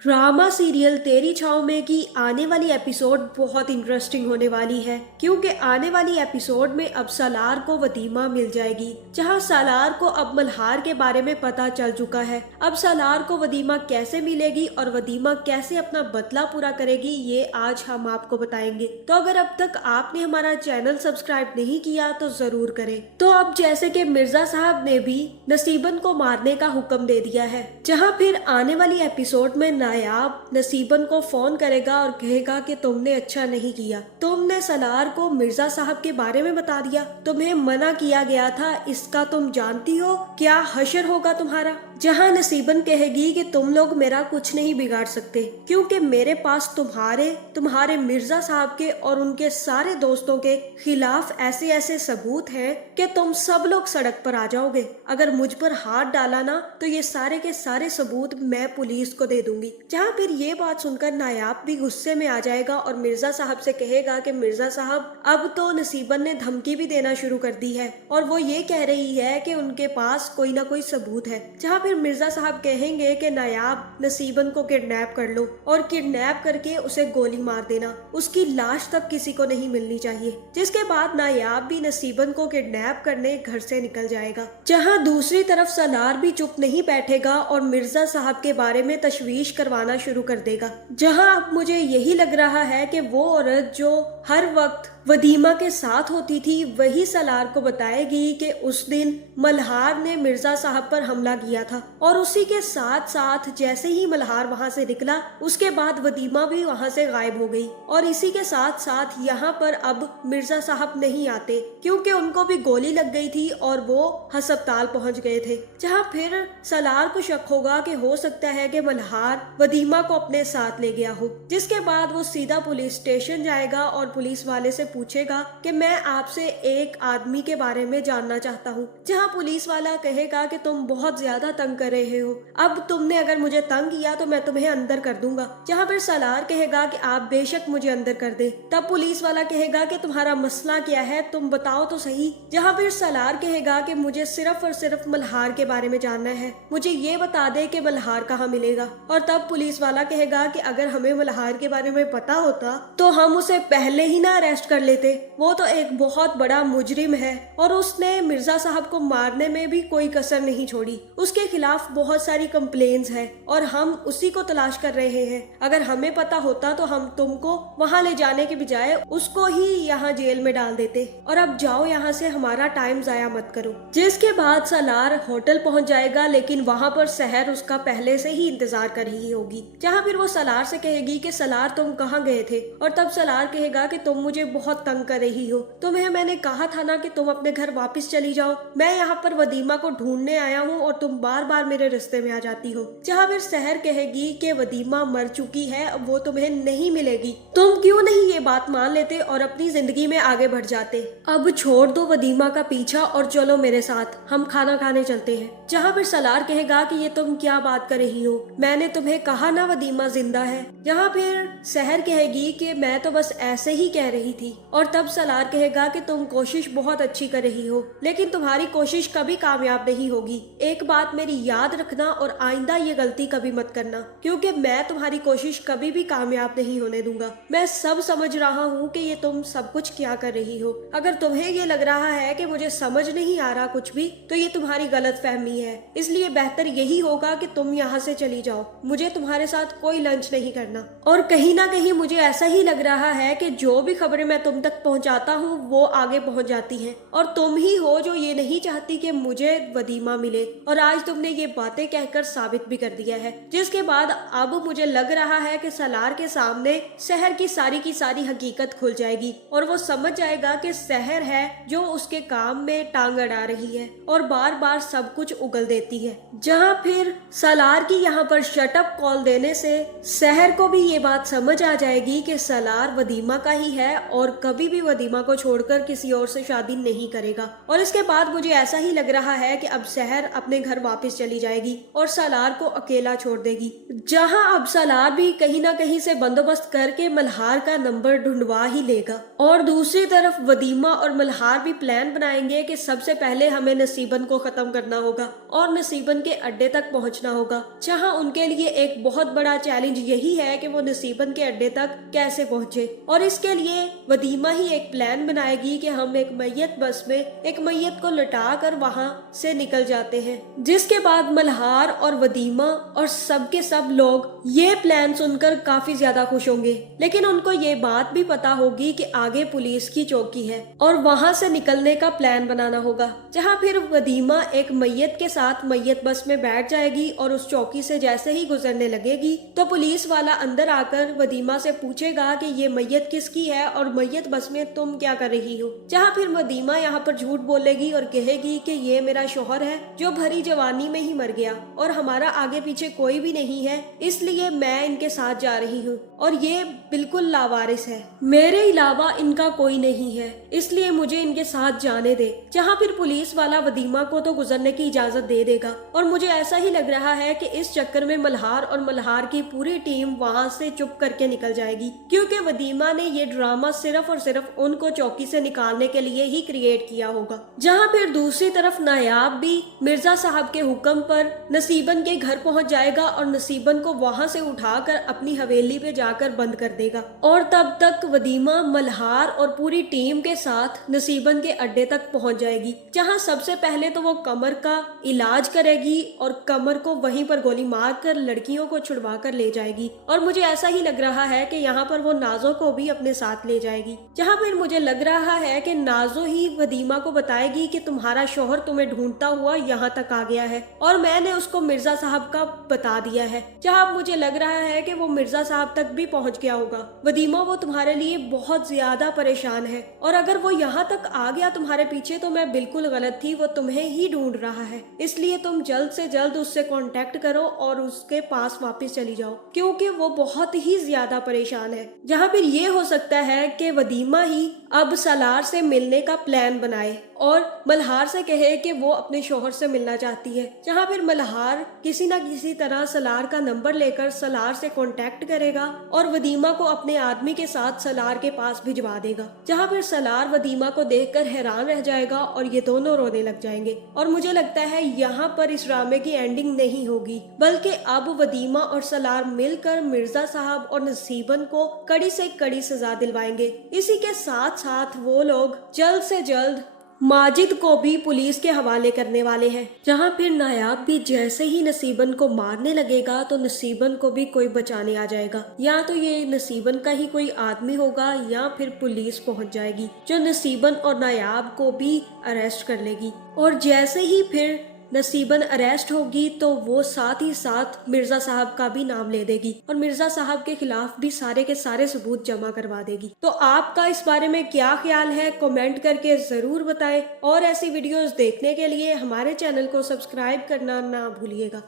Drama serial तेरी छाव में की आने वाली एपिसोड बहुत इंटरेस्टिंग होने वाली है, क्योंकि आने वाली एपिसोड में अब सालार को वदीमा मिल जाएगी। जहां सालार को अब मल्हार के बारे में पता चल चुका है। अब सालार को वदीमा कैसे मिलेगी और वदीमा कैसे अपना बदला पूरा करेगी, ये आज हम आपको बताएंगे। तो अगर अब तक आपने हमारा चैनल सब्सक्राइब नहीं किया तो जरूर करें। तो अब जैसे कि मिर्जा साहब ने भी नसीबन को मारने का हुक्म दे दिया है, जहां फिर आने वाली एपिसोड में नायाब नसीबन को फोन करेगा और कहेगा कि तुमने अच्छा नहीं किया, तुमने सलार को मिर्जा साहब के बारे में बता दिया, तुम्हें मना किया गया था, इसका तुम जानती हो, क्या हशर होगा तुम्हारा। जहां नसीबन कहेगी कि तुम लोग मेरा कुछ नहीं बिगाड़ सकते, क्योंकि मेरे पास तुम्हारे मिर्जा साहब के और उनके सारे दोस्तों के खिलाफ ऐसे ऐसे सबूत हैं कि तुम सब लोग सड़क पर आ जाओगे। अगर मुझ पर हाथ डाला ना तो ये सारे के सारे सबूत मैं पुलिस को दे दूंगी। जहाँ फिर ये बात सुनकर नायाब भी गुस्से में आ जाएगा और मिर्जा साहब से कहेगा कि मिर्जा साहब, अब तो नसीबन ने धमकी भी देना शुरू कर दी है और वो ये कह रही है कि उनके पास कोई ना कोई सबूत है। जहाँ फिर मिर्जा साहब कहेंगे कि नायाब, नसीबन को किडनैप कर लो और किडनैप करके उसे गोली मार देना, उसकी लाश तक किसी को नहीं मिलनी चाहिए। जिसके बाद नायाब भी नसीबन को किडनैप करने घर से निकल जाएगा। जहाँ दूसरी तरफ सलार भी चुप नहीं बैठेगा और मिर्जा साहब के बारे में तशवीश करवाना शुरू कर देगा। जहाँ अब मुझे यही लग रहा है कि वो औरत जो हर वक्त वदीमा के साथ होती थी, वही सलार को बताएगी कि उस दिन मल्हार ने मिर्जा साहब पर हमला किया था और उसी के साथ साथ जैसे ही मल्हार वहाँ से निकला, उसके बाद वदीमा भी वहाँ से गायब हो गई। और इसी के साथ साथ यहाँ पर अब मिर्जा साहब नहीं आते, क्योंकि उनको भी गोली लग गई थी और वो अस्पताल पहुँच गए थे। जहाँ फिर सलार को शक होगा कि हो सकता है कि मल्हार वदीमा को अपने साथ ले गया हो। जिसके बाद वो सीधा पुलिस स्टेशन जाएगा और पुलिस वाले से पूछेगा कि मैं आपसे एक आदमी के बारे में जानना चाहता हूँ। जहाँ पुलिस वाला कहेगा कि तुम बहुत ज्यादा तंग कर रहे हो, अब तुमने अगर मुझे तंग किया तो मैं तुम्हें अंदर कर दूंगा। जहाँ फिर सलार कहेगा कि आप बेशक मुझे अंदर कर दे। तब पुलिस वाला कहेगा कि तुम्हारा मसला क्या है, तुम बताओ तो सही। जहाँ फिर सलार कहेगा कि मुझे सिर्फ और सिर्फ मल्हार के बारे में जानना है, मुझे ये बता दे कि मल्हार कहाँ मिलेगा। और तब पुलिस वाला कहेगा कि अगर हमें मल्हार के बारे में पता होता तो हम उसे पहले ही ना अरेस्ट कर लेते, वो तो एक बहुत बड़ा मुजरिम है और उसने मिर्जा साहब को मारने में भी कोई कसर नहीं छोड़ी। उसके खिलाफ बहुत सारी कंप्लेन्स है और हम उसी को तलाश कर रहे हैं। अगर हमें पता होता तो हम तुमको वहाँ ले जाने के बजाय उसको ही यहाँ जेल में डाल देते। और अब जाओ यहाँ से, हमारा टाइम जाया मत करो। जिसके बाद सलार होटल पहुँच जाएगा, लेकिन वहाँ पर सहर उसका पहले से ही इंतजार कर रही होगी। जहाँ फिर वो सलार से कहेगी कि सलार तुम कहाँ गए थे, और तब सलार कहेगा कि तुम मुझे बहुत तंग कर रही हो, तुम्हें मैंने कहा था ना कि तुम अपने घर वापस चली जाओ, मैं यहाँ पर वदीमा को ढूंढने आया हूँ और तुम बार बार मेरे रास्ते में आ जाती हो। जहाँ फिर सहर कहेगी कि वदीमा मर चुकी है, अब वो तुम्हें नहीं मिलेगी, तुम क्यों नहीं ये बात मान लेते और अपनी जिंदगी में आगे बढ़ जाते। अब छोड़ दो वदीमा का पीछा और चलो मेरे साथ, हम खाना खाने चलते हैं। जहाँ फिर सलार कहेगा कि ये तुम क्या बात कर रही हो, मैंने तुम्हें कहा ना वदीमा जिंदा है। यहाँ फिर सहर कहेगी कि मैं तो बस ऐसे ही कह रही थी। और तब सलार कहेगा कि तुम कोशिश बहुत अच्छी कर रही हो, लेकिन तुम्हारी कोशिश कभी कामयाब नहीं होगी। एक बात मेरी याद रखना और आइंदा ये गलती कभी मत करना, क्योंकि मैं तुम्हारी कोशिश कभी भी कामयाब नहीं होने दूंगा। मैं सब समझ रहा हूँ कि ये तुम सब कुछ क्या कर रही हो। अगर तुम्हें ये लग रहा है कि मुझे समझ नहीं आ रहा कुछ भी, तो ये तुम्हारी गलत फहमी है। इसलिए बेहतर यही होगा कि तुम यहाँ से चली जाओ, मुझे तुम्हारे साथ कोई लंच नहीं करना। और कहीं ना कहीं मुझे ऐसा ही लग रहा है कि जो भी खबरें मैं तुम तक पहुंचाता हूँ वो आगे पहुंच जाती हैं, और तुम ही हो जो ये नहीं चाहती कि मुझे वदीमा मिले। और आज तुमने ये बातें कहकर साबित भी कर दिया है। जिसके बाद अब मुझे लग रहा है कि सलार के सामने सहर की सारी हकीकत खुल जाएगी और वो समझ जाएगा कि सहर है जो उसके काम में टांग अड़ा रही है और बार बार सब कुछ उगल देती है। जहाँ फिर सलार की यहाँ पर शटअप कॉल देने से सहर को भी ये बात समझ आ जाएगी कि सलार वदीमा का ही है और कभी भी वदीमा को छोड़कर किसी और से शादी नहीं करेगा। और इसके बाद मुझे ऐसा ही लग रहा है कि अब सहर अपने घर वापस चली जाएगी और सालार को अकेला छोड़ देगी, जहां अब सालार भी कहीं ना कहीं से बंदोबस्त करके मल्हार का नंबर ढूंढवा ही लेगा। और दूसरी तरफ वदीमा और मल्हार भी प्लान बनाएंगे कि सबसे पहले हमें नसीबन को खत्म करना होगा और नसीबन के अड्डे तक पहुंचना होगा, जहां उनके लिए एक बहुत बड़ा चैलेंज यही है कि वो नसीबन के अड्डे तक कैसे पहुंचे। और इसके लिए वदीमा ही एक प्लान बनाएगी कि हम एक मैयत बस में एक मैयत को लटा कर वहां से निकल जाते हैं, जिसके बाद मल्हार और वदीमा और सब के सब लोग ये प्लान सुनकर काफी ज्यादा खुश होंगे। लेकिन उनको ये बात भी पता होगी कि आगे पुलिस की चौकी है और वहां से निकलने का प्लान बनाना होगा, जहां फिर वदीमा एक मैयत के साथ मैयत बस में बैठ जाएगी और उस चौकी से जैसे ही गुजरने लगेगी तो पुलिस वाला अंदर आकर वदीमा से पूछेगा कि ये मैयत किसकी है और मैयत बस में तुम क्या कर रही हो, जहां फिर वदीमा यहाँ पर झूठ बोलेगी और कहेगी कि ये मेरा शौहर है जो भरी जवानी में ही मर गया और हमारा आगे पीछे कोई भी नहीं है, इसलिए मैं इनके साथ जा रही हूँ और ये बिल्कुल लावारिस है, मेरे अलावा इनका कोई नहीं है, इसलिए मुझे इनके साथ जाने दे। जहाँ फिर पुलिस वाला वदीमा को तो गुजरने की इजाजत दे देगा। और मुझे ऐसा ही लग रहा है कि इस चक्कर में मल्हार और मल्हार की पूरी टीम वहाँ से चुप करके निकल जाएगी, क्योंकि वदीमा ने ये ड्रामा सिर्फ और सिर्फ उनको चौकी से निकालने के लिए ही क्रिएट किया होगा। जहाँ फिर दूसरी तरफ नायाब भी मिर्जा साहब के हुक्म पर नसीबन के घर पहुँच जाएगा और नसीबन को वहाँ से उठाकर अपनी हवेली पे जाकर बंद कर देगा। और तब तक वदीमा मल्हार और पूरी टीम के साथ नसीबन के अड्डे तक पहुंच जाएगी, जहां सबसे पहले तो वो कमर का इलाज करेगी और कमर को वहीं पर गोली मारकर लड़कियों को छुड़वा कर ले जाएगी। और मुझे ऐसा ही लग रहा है कि यहाँ पर वो नाजो को भी अपने साथ ले जाएगी, जहाँ फिर मुझे लग रहा है कि नाजो ही वदीमा को बताएगी कि तुम्हारा शौहर तुम्हें ढूंढता हुआ यहाँ तक आ गया है और मैंने उसको मिर्जा साहब का बता दिया है, जहाँ मुझे लग रहा है कि वो मिर्जा साहब तक भी पहुँच गया होगा। वदीमा वो तुम्हारे लिए बहुत ज्यादा परेशान है और अगर वो यहाँ तक आ गया तुम्हारे पीछे तो मैं बिल्कुल गलत थी, वो तुम्हें ही ढूंढ रहा है, इसलिए तुम जल्द से जल्द उससे कांटेक्ट करो और उसके पास वापस चली जाओ, क्योंकि वो बहुत ही ज्यादा परेशान है। जहाँ फिर ये हो सकता है कि वदीमा ही अब सालार से मिलने का प्लान बनाए और मल्हार से कहे कि वो अपने शौहर से मिलना चाहती है, जहाँ फिर मल्हार किसी न किसी तरह सालार का नंबर लेकर सालार से कांटेक्ट करेगा और वदीमा को अपने आदमी के साथ सालार के पास भिजवा देगा, जहाँ फिर सालार वदीमा को देखकर हैरान रह जाएगा और ये दोनों रोने लग जाएंगे। और मुझे लगता है यहाँ पर इस ड्रामे की एंडिंग नहीं होगी, बल्कि अब वदीमा और सालार मिलकर मिर्जा साहब और नसीबन को कड़ी से कड़ी सजा दिलवाएंगे। इसी के साथ साथ वो लोग जल्द से जल्द माजिद को भी पुलिस के हवाले करने वाले हैं, जहां फिर नायाब भी जैसे ही नसीबन को मारने लगेगा तो नसीबन को भी कोई बचाने आ जाएगा, या तो ये नसीबन का ही कोई आदमी होगा या फिर पुलिस पहुंच जाएगी जो नसीबन और नायाब को भी अरेस्ट कर लेगी। और जैसे ही फिर नसीबन अरेस्ट होगी तो वो साथ ही साथ मिर्जा साहब का भी नाम ले देगी और मिर्जा साहब के खिलाफ भी सारे के सारे सबूत जमा करवा देगी। तो आपका इस बारे में क्या ख्याल है, कमेंट करके जरूर बताएं और ऐसी वीडियोस देखने के लिए हमारे चैनल को सब्सक्राइब करना ना भूलिएगा।